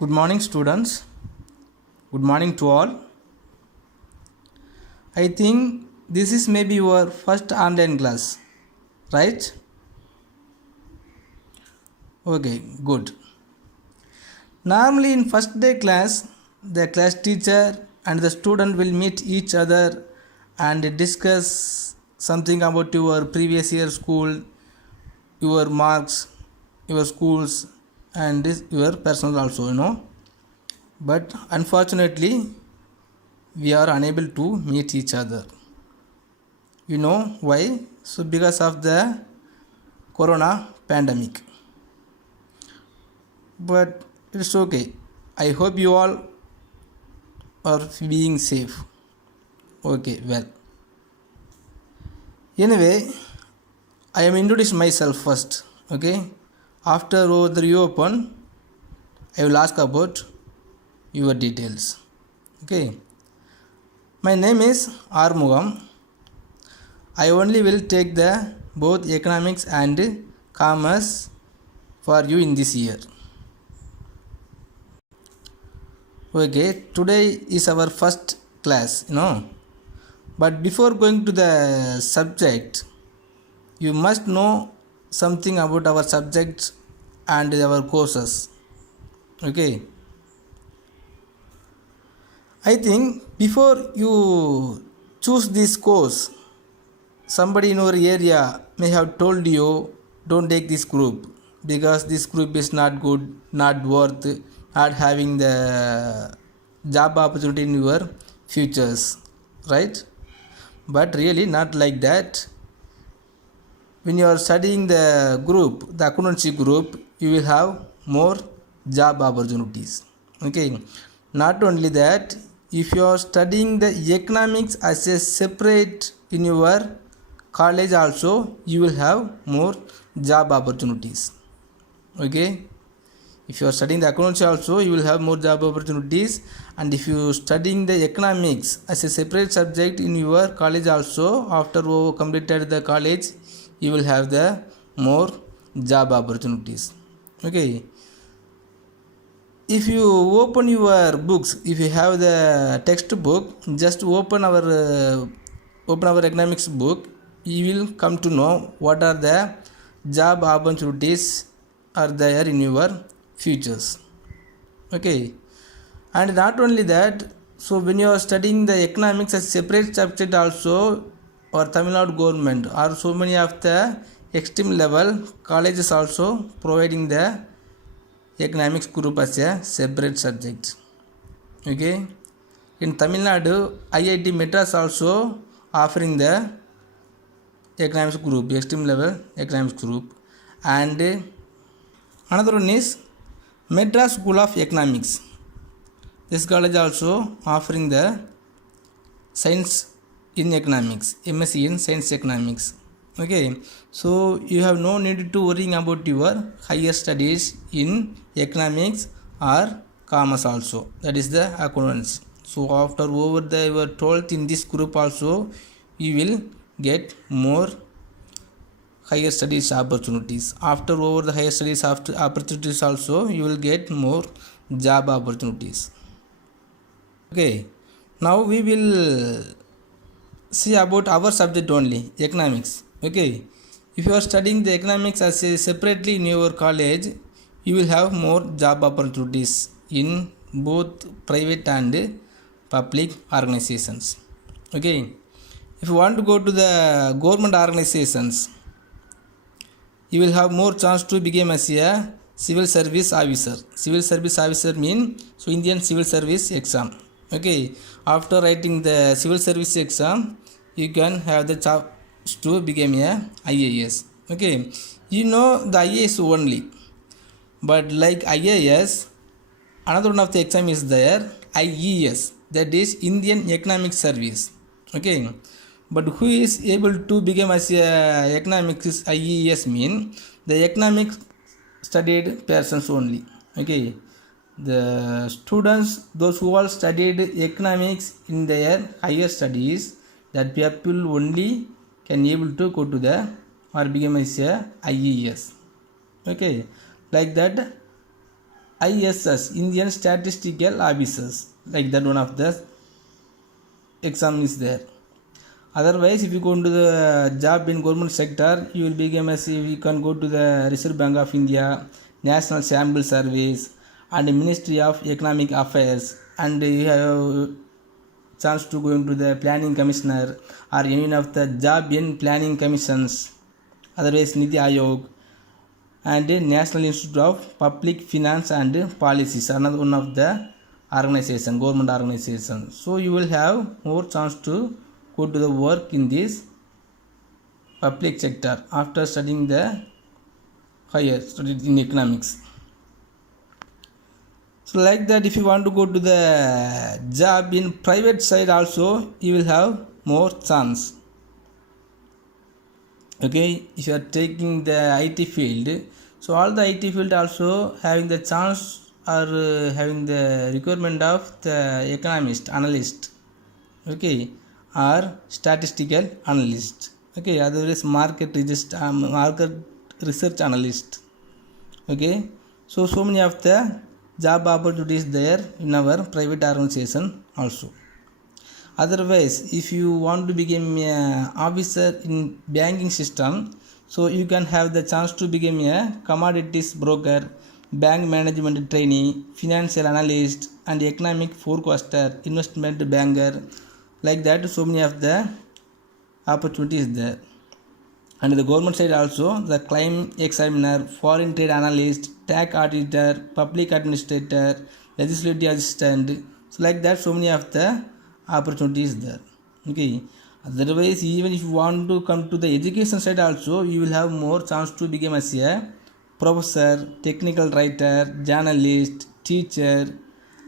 Good morning, students. Good morning to all. I think this is maybe your first online class, right? Okay, good. Normally, in first day class, the class teacher and the student will meet each other and discuss something about your previous year school, your marks, your schools, and your personal also. But unfortunately, we are unable to meet each other. You know why? So because of the corona pandemic. But it's okay. I hope you all are being safe. Okay, well. Anyway, I am introducing myself first. Okay. After the reopen, I will ask about your details. Okay. My name is Armugam. I only will take the both economics and commerce for you in this year. Okay, today is our first class. But before going to the subject, you must know something about our subjects and our courses. Okay. I think before you choose this course, somebody in your area may have told you don't take this group because this group is not good, not worth, not having the job opportunity in your futures, right? But really not like that. When you are studying the group, the accountancy group, you will have more job opportunities. Okay. Not only that, if you are studying the economics as a separate in your college also, you will have more job opportunities. Okay. If you are studying the accountancy also, you will have more job opportunities. And if you are studying the economics as a separate subject in your college also, after you completed the college, you will have the more job opportunities. Okay. If you open your books, if you have the textbook, just open our economics book, you will come to know what are the job opportunities are there in your futures. Okay. And not only that, so when you are studying the economics as separate subject also, or Tamil Nadu government or so many of the extreme level colleges also providing the economics group as a separate subject. Okay. In Tamil Nadu, IIT Madras also offering the economics group, extreme level economics group. And another one is Madras School of Economics. This college also offering the science in economics, MSc in science economics. Okay, so you have no need to worrying about your higher studies in economics or commerce also. That is the accountancy. So after over your 12th in this group also, you will get more higher studies opportunities. After over the higher studies opportunities also, you will get more job opportunities. Okay, now we will see about our subject only, economics. Okay, if you are studying the economics as a separately in your college, you will have more job opportunities in both private and public organizations. Okay, if you want to go to the government organizations, you will have more chance to become as a civil service officer. Civil service officer means so Indian civil service exam. Okay, after writing the civil service exam, you can have the chance to become a IAS. Okay, you know the IAS only, but like IAS, another one of the exam is there, IES, that is Indian Economic Service. Okay, but who is able to become as a economics IES mean the economic studied persons only. Okay, the students, those who all studied economics in their higher studies, that people only can able to go to the or become as a IES. Okay, like that ISS, Indian Statistical Officers, like that one of the exam is there. Otherwise, if you go into the job in government sector, you will become as if you can go to the Reserve Bank of India, National Sample Service, and the Ministry of Economic Affairs, and you have chance to go into the Planning Commissioner or any of the job in planning commissions. Otherwise, Niti Ayog and the National Institute of Public Finance and Policies, another one of the organization, government organization. So you will have more chance to go to the work in this public sector after studying the higher studied in economics. So like that, if you want to go to the job in private side also, you will have more chance. Okay, if you are taking the IT field, so all the IT field also having the chance or having the requirement of the economist, analyst, okay, or statistical analyst, okay, otherwise market research analyst, okay. So many of the job opportunities there in our private organization also. Otherwise, if you want to become a officer in banking system, so you can have the chance to become a commodities broker, bank management trainee, financial analyst, and economic forecaster, investment banker, like that. So many of the opportunities there. And the government side also, the claim examiner, foreign trade analyst, tax auditor, public administrator, legislative assistant, so like that. So many of the opportunities there. Okay. Otherwise, even if you want to come to the education side also, you will have more chance to become as a professor, technical writer, journalist, teacher,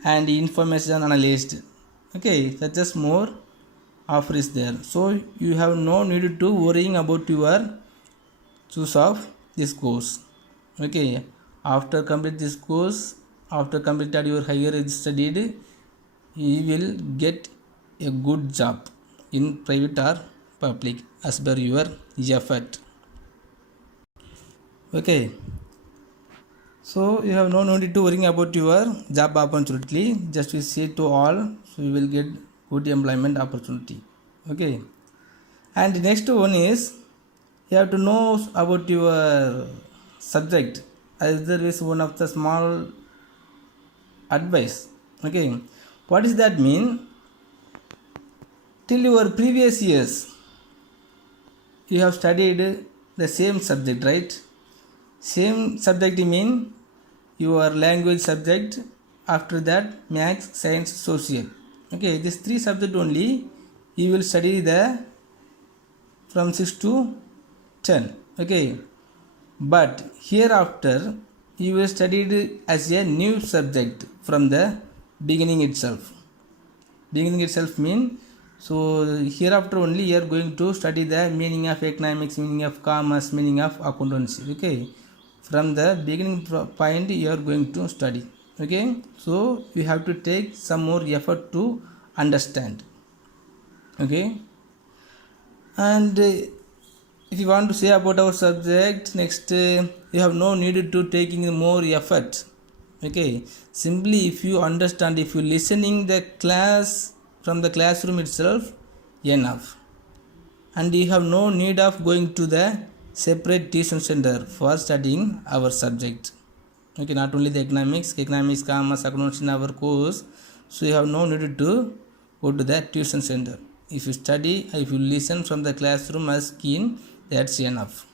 and information analyst. Okay, such as more offer is there. So you have no need to worrying about your choose of this course. Okay, after complete this course, after completed your higher studied, you will get a good job in private or public as per your effort. Okay, so you have no need to worrying about your job opportunity. Just we say to all, so you will get good employment opportunity. Okay, and next one is you have to know about your subject. As there is one of the small advice. Okay, what does that mean? Till your previous years, you have studied the same subject, right? Same subject mean your language subject, after that maths, science, social. Okay, these three subjects only you will study the from 6 to 10. Okay, but hereafter you will study as a new subject from the beginning itself. Beginning itself mean, so hereafter only you are going to study the meaning of economics, meaning of commerce, meaning of accountancy. Okay, from the beginning point you are going to study. Okay, so you have to take some more effort to understand. Okay, and if you want to say about our subject next, you have no need to taking more effort. Okay, simply if you understand, if you listening the class from the classroom itself, enough, and you have no need of going to the separate tuition center for studying our subject. Okay, not only the economics, commerce, accountancy in our course, so you have no need to go to the tuition center. If you study, if you listen from the classroom as keen, that's enough.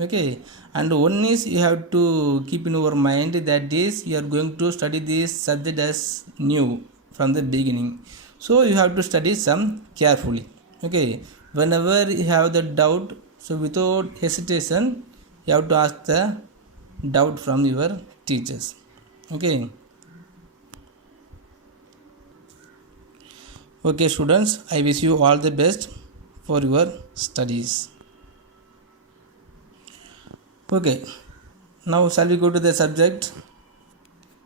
Okay, and one is you have to keep in your mind that is you are going to study this subject as new from the beginning, so you have to study some carefully. Okay, whenever you have the doubt, so without hesitation you have to ask the doubt from your teachers. Okay, okay students, I wish you all the best for your studies. Okay, now shall we go to the subject?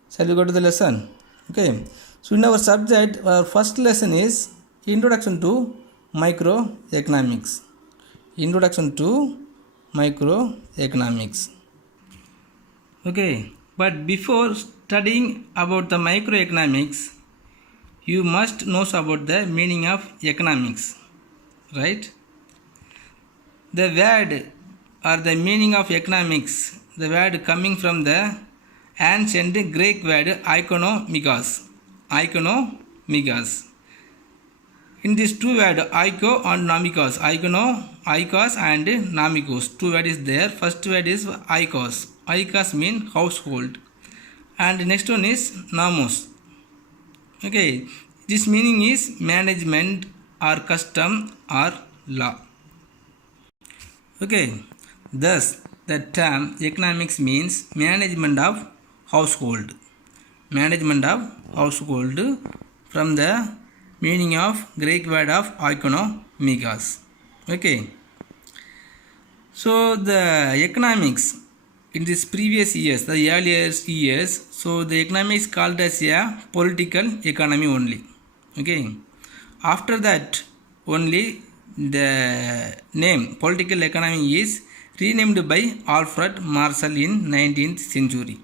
Shall we go to the lesson? Okay, so in our subject, our first lesson is Introduction to Microeconomics. Introduction to Microeconomics. Okay, But before studying about the microeconomics, you must know about the meaning of economics, right? The word or the meaning of economics, the word coming from the ancient Greek word oikonomikos. Oikonomikos. In these two words, oiko and nomikos, oikos and nomikos, two words is there. First word is oikos. Oikos means household, and next one is nomos. Okay, this meaning is management or custom or law. Okay, thus the term economics means management of household. Management of household from the meaning of Greek word of oikonomikos. Okay, so the economics in this previous years, the earlier years, so the economics called as a political economy only. Okay, after that only the name political economy is renamed by Alfred Marshall in 19th century.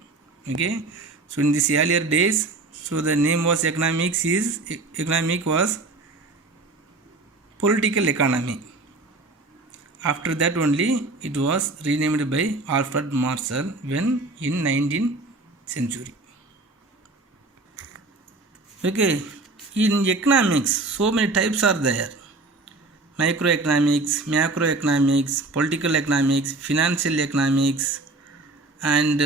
Okay, so in this earlier days, so the name was economic was political economy. After that only it was renamed by Alfred Marshall when in 19th century. Okay, in economics so many types are there: microeconomics, macroeconomics, political economics, financial economics, and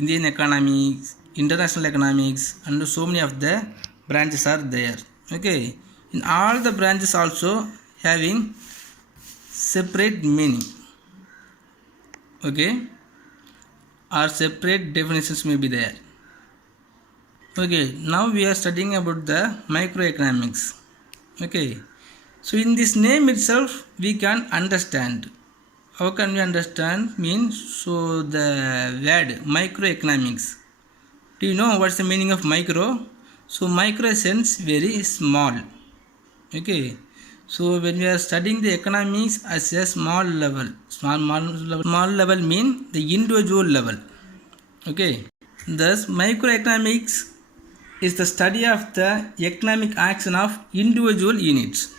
Indian economics, international economics, and so many of the branches are there. Okay, in all the branches also having separate meaning. Okay, or separate definitions may be there. Okay, now we are studying about the microeconomics. Okay, so in this name itself we can understand. How can we understand? Means, so the word microeconomics. Do you know what's the meaning of micro? So micro sense very small. Okay, so when we are studying the economics as a small level mean the individual level. Okay, thus microeconomics is the study of the economic action of individual units.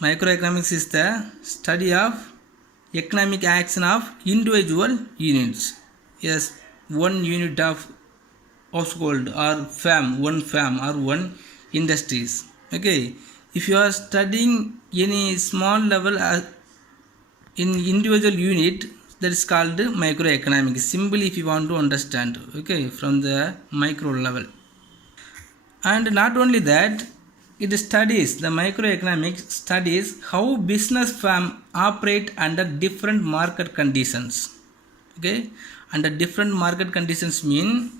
Microeconomics is the study of economic action of individual units. Yes, one unit of household or one farm or one industries. Okay, if you are studying any small level in individual unit, that is called microeconomics. Simply if you want to understand, okay, from the micro level. And not only that, it studies, the microeconomics studies how business firm operate under different market conditions. Okay, under different market conditions mean,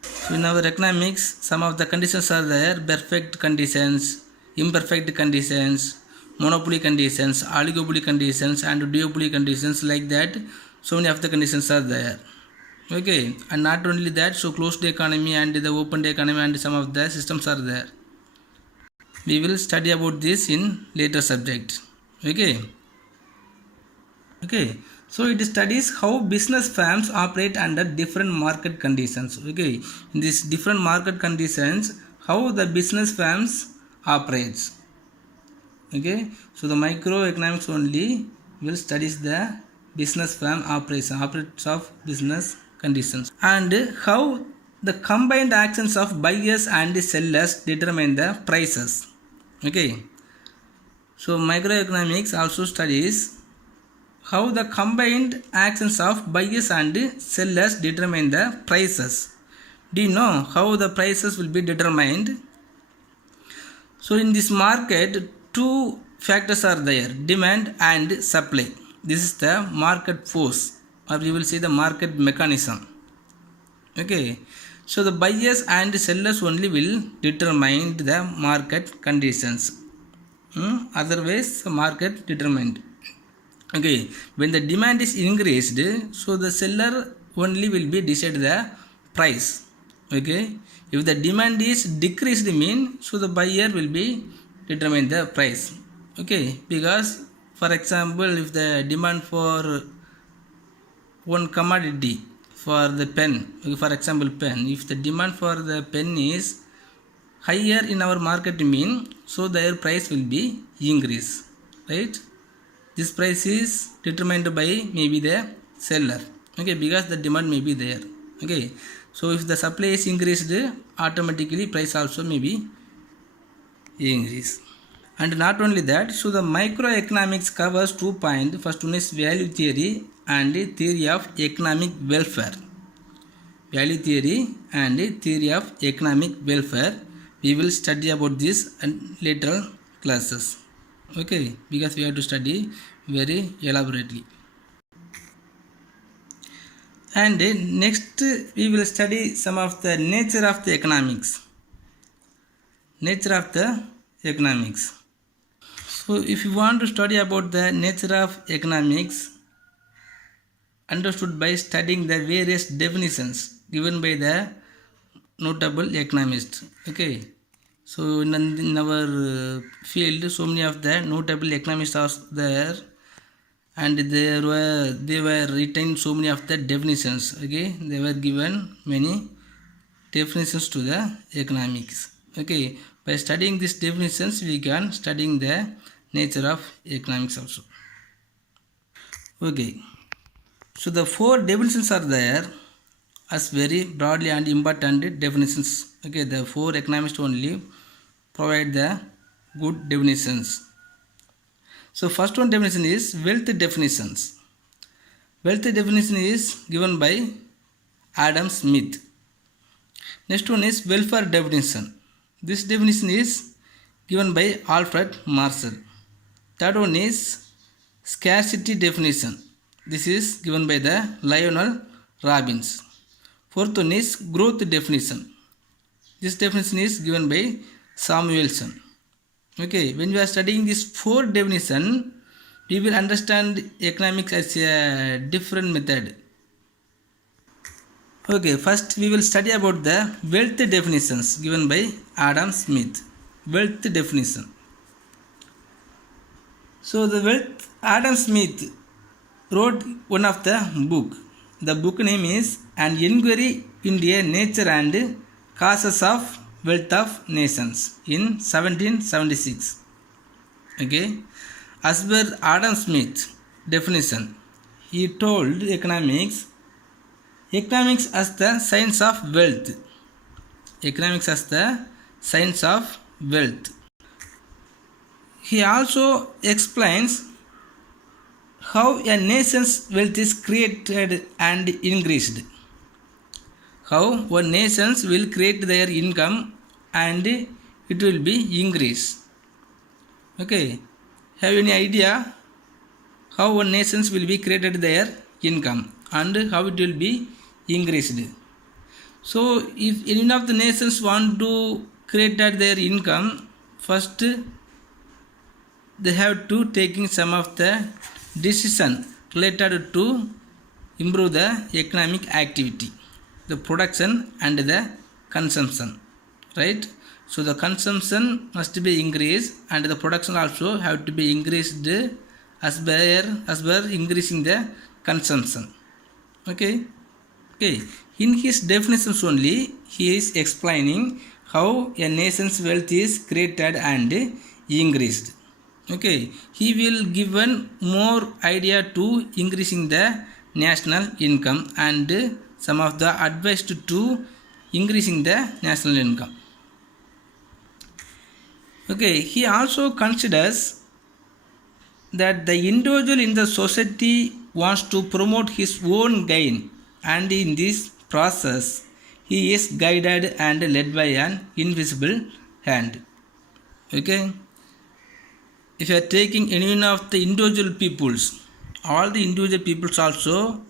so in our economics some of the conditions are there: perfect conditions, imperfect conditions, monopoly conditions, oligopoly conditions, and duopoly conditions, like that. So many of the conditions are there. Okay, and not only that, so closed economy and the open economy and some of the systems are there. We will study about this in later subject. Okay, so it studies how business firms operate under different market conditions. Okay, in these different market conditions, how the business firms operates. Okay, so the microeconomics only will studies the business firm operates of business conditions, and how the combined actions of buyers and sellers determine the prices. Okay, so microeconomics also studies how the combined actions of buyers and sellers determine the prices. Do you know how the prices will be determined? So in this market, two factors are there: demand and supply. This is the market force, or we will say the market mechanism. Okay, so the buyers and sellers only will determine the market conditions. Otherwise, the market determined. Okay, when the demand is increased, so the seller only will be decide the price. Okay, if the demand is decreased, so the buyer will be determine the price. Okay, because for example, if the demand for one commodity, for the pen, for example pen, if the demand for the pen is higher in our market mean, so their price will be increase, right? This price is determined by maybe the seller, okay, because the demand may be there, okay. So if the supply is increased, automatically price also may be increase. And not only that, so the microeconomics covers 2 points. First one is value theory and theory of economic welfare. Value theory and theory of economic welfare. We will study about this in later classes. Okay, because we have to study very elaborately. And next we will study some of the nature of the economics. Nature of the economics. So if you want to study about the nature of economics, understood by studying the various definitions given by the notable economists. Okay. So in our field, so many of the notable economists are there, and they were written so many of the definitions. Okay, they were given many definitions to the economics. Okay, by studying these definitions, we can studying the nature of economics also. Okay, so the 4 definitions are there as very broadly and important definitions. Okay, the 4 economists only provide the good definitions. So first one definition is wealth definitions. Wealth definition is given by Adam Smith. Next one is welfare definition. This definition is given by Alfred Marshall. Third one is scarcity definition. This is given by the Lionel Robbins. Fourth one is growth definition. This definition is given by Samuelson. Okay, when we are studying this 4 definition, we will understand economics as a different method. Okay, first we will study about the wealth definitions given by Adam Smith. Wealth definition. So the wealth, Adam Smith wrote one of the book. The book name is An Inquiry into Nature and Causes of Wealth of Nations in 1776. Okay, as per Adam Smith definition, he told economics as the science of wealth. Economics as the science of wealth. He also explains how a nation's wealth is created and increased. How one nations will create their income and it will be increased. Okay, have any idea how one nations will be created their income and how it will be increased? So if any of the nations want to create their income, first they have to taking some of the decision related to improve the economic activity, the production and the consumption, right? So the consumption must be increased and the production also have to be increased as per increasing the consumption. Okay. In his definitions only, he is explaining how a nation's wealth is created and increased. Okay, he will given more idea to increasing the national income and some of the advice to increasing the national income. Okay, he also considers that the individual in the society wants to promote his own gain, and in this process he is guided and led by an invisible hand. Okay, if you are taking any one of the individual peoples, all the individual peoples also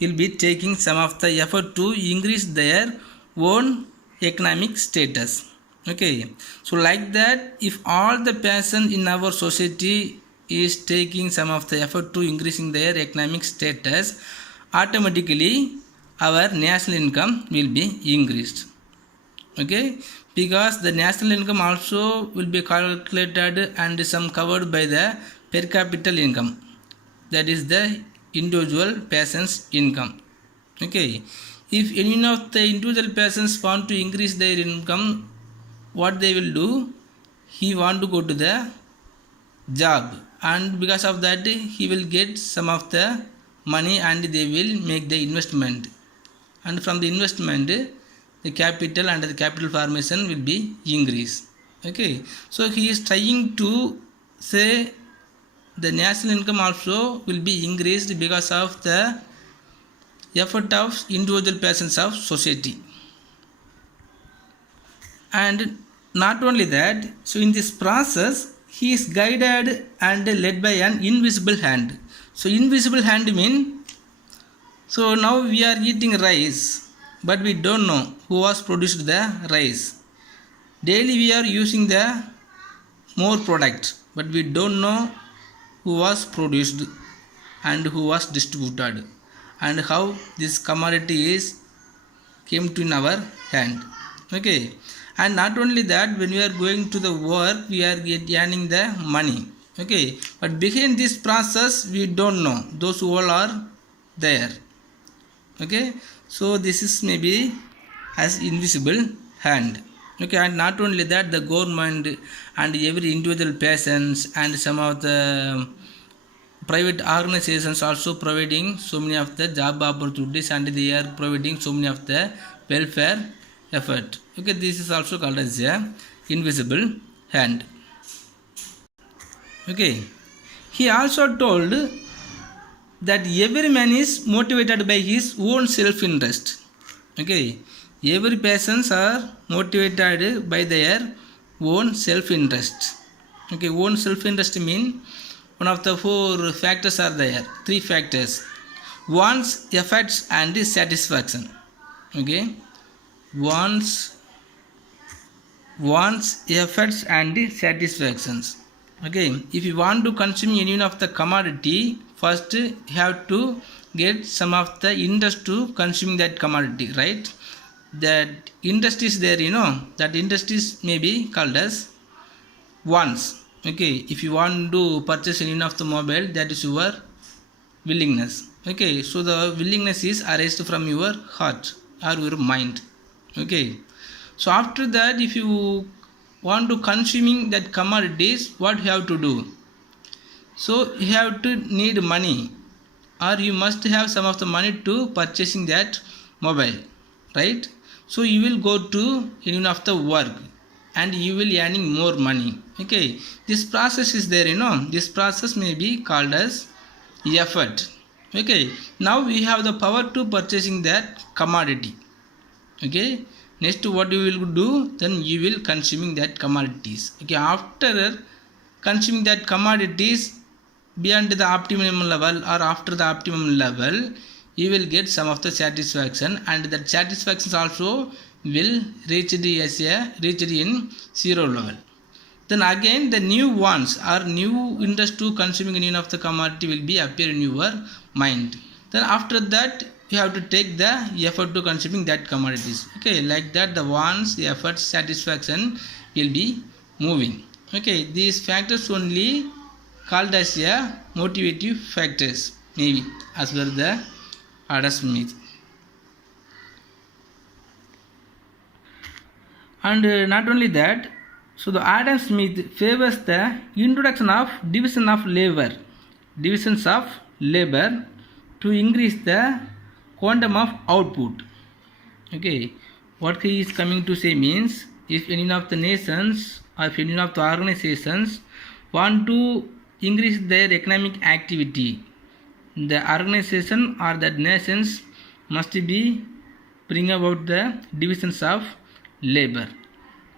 will be taking some of the effort to increase their own economic status. Okay, so like that, if all the person in our society is taking some of the effort to increasing their economic status, automatically our national income will be increased. Okay, because the national income also will be calculated and some covered by the per capita income, that is the individual person's income. Okay, if any of the individual persons want to increase their income, what they will do? He want to go to the job, and because of that he will get some of the money and they will make the investment, and from the investment the capital and the capital formation will be increased. Okay, so he is trying to say the national income also will be increased because of the effort of individual persons of society. And not only that, so in this process he is guided and led by an invisible hand. So invisible hand mean, so now we are eating rice, but we don't know who was produced the rice. Daily we are using the more product, but we don't know who was produced and who was distributed and how this commodity is came to in our hand. Okay, and not only that, when we are going to the work we are earning the money. Okay, but behind this process we don't know those who all are there. Okay, so this is maybe as invisible hand. Okay, and not only that, the government and every individual persons and some of the private organizations also providing so many of the job opportunities, and they are providing so many of the welfare effort. Okay, this is also called as a invisible hand. Okay, he also told that every man is motivated by his own self-interest. Okay, every persons are motivated by their own self-interest. Okay, own self-interest mean one of the four factors are there, three factors: wants, effects, and satisfaction. Okay, wants, effects, and satisfactions. Okay, if you want to consume any of the commodity, first you have to get some of the interest to consuming that commodity, right? That interest is there, that interest is maybe called as wants. Okay, if you want to purchase any of the mobile, that is your willingness. Okay, so the willingness is arised from your heart or your mind. Okay, so after that, if you want to consuming that commodities, what you have to do? So you have to need money, or you must have some of the money to purchasing that mobile, right? So you will go to any of the work and you will earning more money. Okay, this process is there, this process may be called as effort. Okay, now we have the power to purchasing that commodity. Okay, next what you will do, then you will consuming that commodities. Okay, after consuming that commodities beyond the optimum level or after the optimum level, you will get some of the satisfaction, and that satisfaction also will reach in zero level. Then again the new wants or new interest to consuming any of the commodity will be appear in your mind. Then after that you have to take the effort to consuming that commodities. Okay, like that the wants, the effort, satisfaction will be moving. Okay, these factors only called as a motivative factors, maybe as per the Adam Smith. And not only that, so the Adam Smith favors the introduction of divisions of labor to increase the quantum of output. Okay, what he is coming to say means, if any of the nations or if any of the organizations want to increase their economic activity, the organization or that nations must be bring about the divisions of labor.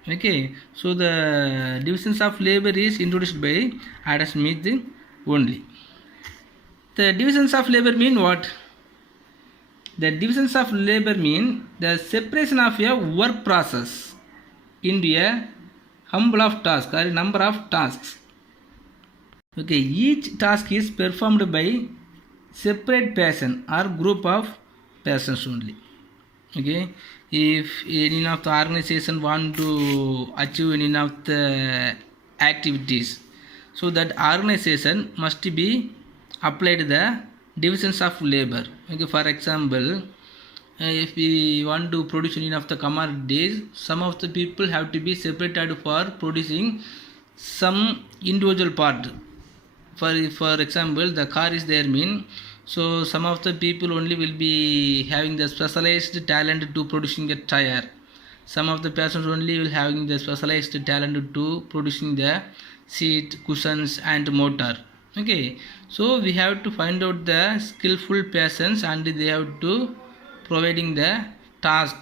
Okay, so the divisions of labor is introduced by Adam Smith only. The divisions of labor mean what? The divisions of labor mean the separation of a work process into a humble of tasks or a number of tasks. Okay, each task is performed by separate person or group of persons only. Okay, if any of the organization want to achieve any of the activities, so that organization must be applied the divisions of labor. Okay, for example, if we want to produce any of the commodities, some of the people have to be separated for producing some individual part. For example, the car is there mean, so some of the people only will be having the specialized talent to producing a tire. Some of the persons only will having the specialized talent to producing the seat, cushions and motor. Okay, so we have to find out the skillful persons and they have to providing the task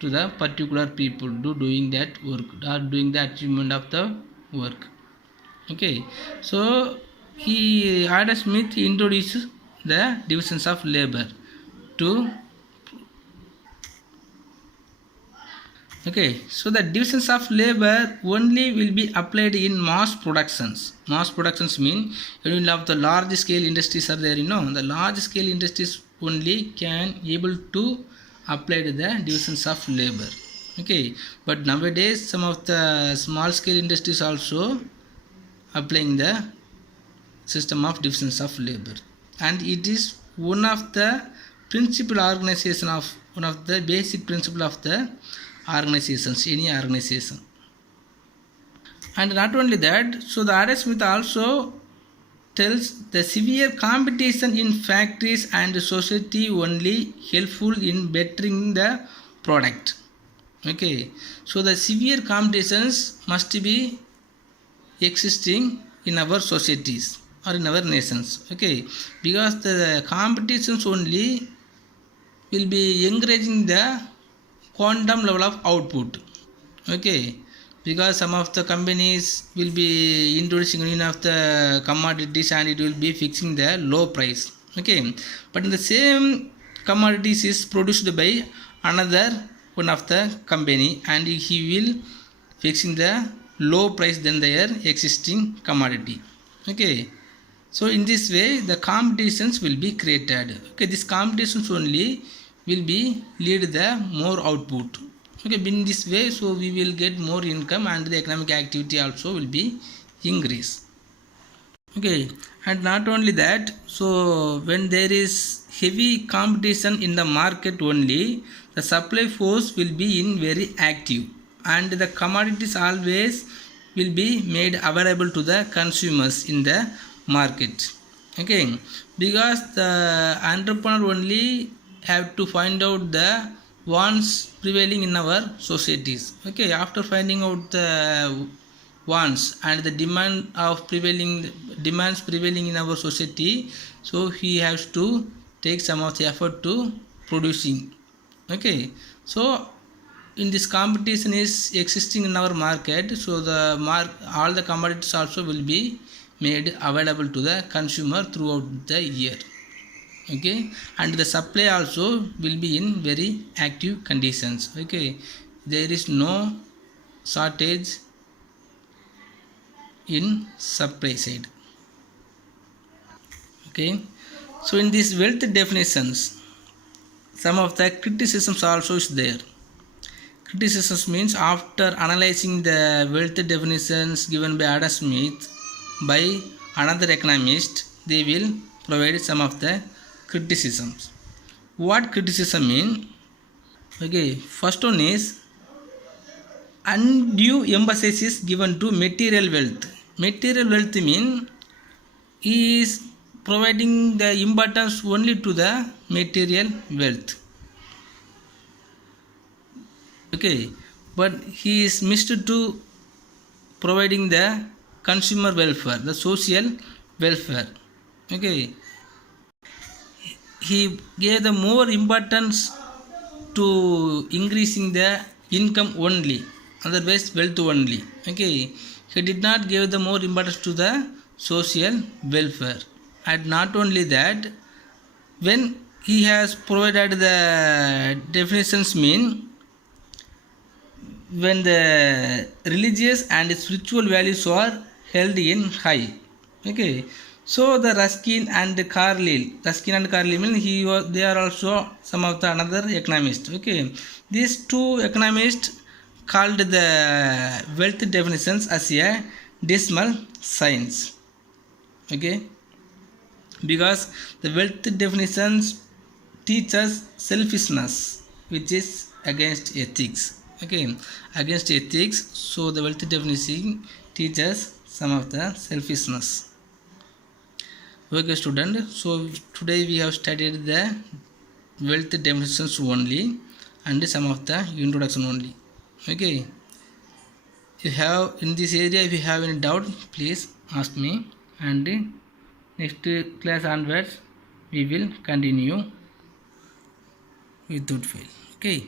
to the particular people to doing that work or doing the achievement of the work. Okay, so Adam Smith introduces the divisions of labor to. Okay, so the divisions of labor only will be applied in mass productions. Mass productions mean when you have the large scale industries are there, the large scale industries only can able to apply the divisions of labor. Okay, but nowadays some of the small scale industries also applying the system of divisions of labor, and it is one of the principal organization of one of the basic principle of the organizations, any organization. And not only that, so the Adam Smith also tells the severe competition in factories and society only helpful in bettering the product. Okay, so the severe competitions must be existing in our societies or in our nations. Okay, because the competitions only will be encouraging the quantum level of output. Okay, because some of the companies will be introducing one of the commodities and it will be fixing the low price. Okay, but in the same commodities is produced by another one of the company and he will fixing the low price than their existing commodity. Okay, so in this way the competitions will be created. Okay, these competitions only will be lead the more output. Okay, in this way, so we will get more income and the economic activity also will be increase. Okay, and not only that, so when there is heavy competition in the market only, the supply force will be in very active and the commodities always will be made available to the consumers in the market. Okay, because the entrepreneur only have to find out the wants prevailing in our societies. Okay, after finding out the wants and the demands prevailing in our society, so he has to take some of the effort to producing. Okay, so in this competition is existing in our market, so the all the commodities also will be made available to the consumer throughout the year. Okay, and the supply also will be in very active conditions. Okay, there is no shortage in supply side. Okay, so in these wealth definitions some of the criticisms also is there. Criticisms means after analyzing the wealth definitions given by Adam Smith by another economist, they will provide some of the criticisms. What criticism mean? Okay, first one is undue emphasis is given to material wealth. Material wealth mean is providing the importance only to the material wealth. Okay, but he is missed to providing the consumer welfare, the social welfare. Okay, he gave the more importance to increasing the income only, otherwise wealth only. Okay, he did not give the more importance to the social welfare. And not only that, when he has provided the definitions mean when the religious and spiritual values are held in high. Okay, so the Ruskin and Carlyle mean they are also some of the another economists. Okay, these two economists called the wealth definitions as a dismal science. Okay, because the wealth definitions teaches selfishness, which is against ethics. Okay, against ethics. So the wealth definition teaches some of the selfishness. Okay student, so today we have studied the wealth definitions only and some of the introduction only. Okay, you have in this area, if you have any doubt, please ask me, and next class onwards we will continue without fail. Okay.